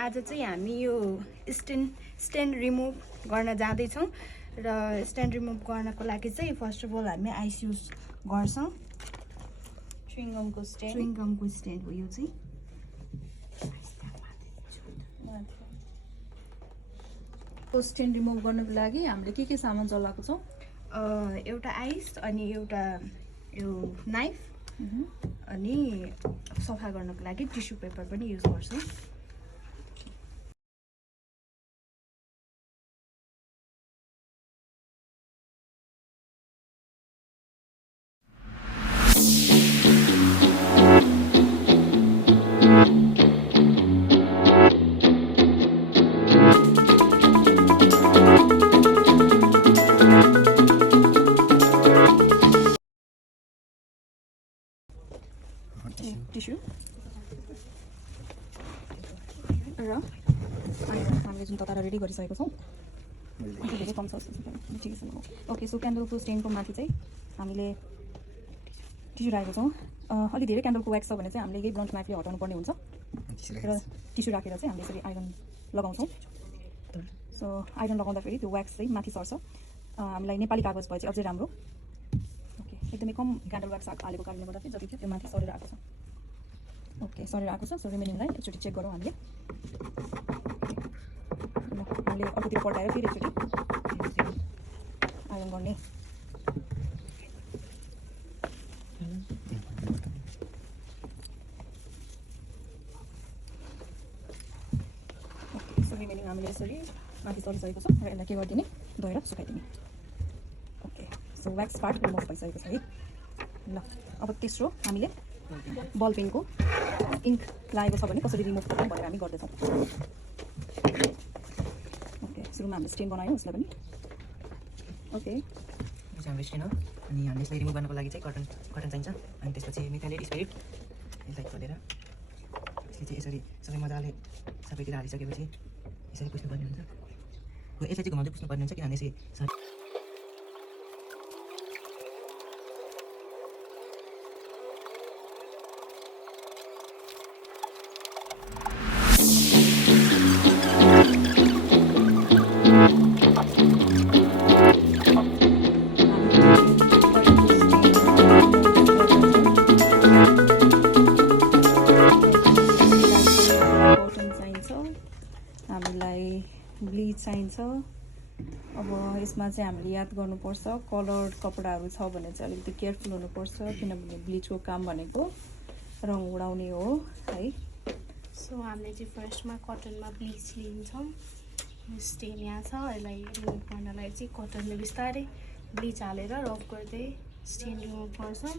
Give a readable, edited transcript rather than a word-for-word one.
आज चाहिँ हामी यो स्टेन रिमुभ गर्न जाँदैछौँ र स्टेन रिमुभ गर्नको लागि चाहिँ फर्स्ट अफ अल हामी आइस युज गर्छौँ। च्युइङगमको स्टेन हो यो चाहिँ। स्टेन रिमुभ गर्नको लागि हामीले के सामान चलाएको छौँ? एउटा आइस अनि एउटा यो नाइफ अनि सफा गर्नको लागि टिस्यु पेपर पनि युज गर्छौँ। टिस्यु र हामीले जुन ततारा रेडी गरिसकेको छौँ धेरै कम छ ठिकै छ। ओके, सो क्यान्डलको स्टेनको माथि चाहिँ हामीले टिस्यु राखेको छौँ। अलि धेरै क्यान्डलको व्याक्स छ भने चाहिँ हामीले यही ब्लन्ट नाइफले हटाउनु पर्ने हुन्छ र टिस्यु राखेर चाहिँ हामीले यसरी आइरन लगाउँछौँ। सो आइरन लगाउँदाखेरि त्यो व्याक्स चाहिँ माथि सर्छ। हामीलाई नेपाली कागज भए चाहिँ अझै राम्रो। ओके, एकदमै कम क्यान्डल व्याक्स हालेको कारणले गर्दाखेरि जति थियो त्यो माथि सरेर आएको छ। ओके, सरेर आएको छ। सो रिमेनिङलाई एकचोटि चेक गरौँ हामीले। हामीले अर्कोतिर पल्टाएर फेरि एकचोटि आइरन गर्ने। ओके, सो रिमेनिङ हामीले यसरी माथि सरिसकेको छ र यसलाई के गरिदिने, धोएर सुकाइदिने। Okay, so wax part remove भइसकेको छ है। ल, अब तेस्रो हामीले बल पेनको इङ्क लागेको छ भने कसरी रिमुभ गर्ने भनेर हामी गर्दैछौँ। ओके, सुरुमा हामीले स्टेन बनायौँ उसलाई पनि। ओके, यो चाहिँ हाम्रो स्टेन हो अनि हामीले यसलाई रिमुभ गर्नको लागि चाहिँ कटन चाहिन्छ अनि त्यसपछि मिथाइलेट स्पिरिट यसलाई खोलेर त्यसपछि चाहिँ यसरी सबै मजाले सबैतिर हालिसकेपछि यसरी पुस्नुपर्ने हुन्छ। यसलाई चाहिँ घुमाउँदै पुस्नुपर्ने हुन्छ किनभने यसरी ब्लिच चाहिन्छ। अब यसमा चाहिँ हामीले याद गर्नुपर्छ कलर्ड कपडाहरू छ भने चाहिँ अलिकति केयरफुल हुनुपर्छ किनभने ब्लिचको काम भनेको रङ उडाउने हो है। सो हामीले चाहिँ फर्स्टमा कटनमा ब्लिच लिन्छौँ। स्टेन यहाँ छ, यसलाई रिमुभ गर्नलाई चाहिँ कटनले बिस्तारै ब्लिच हालेर रफ गर्दै स्टेन रिमुभ गर्छौँ।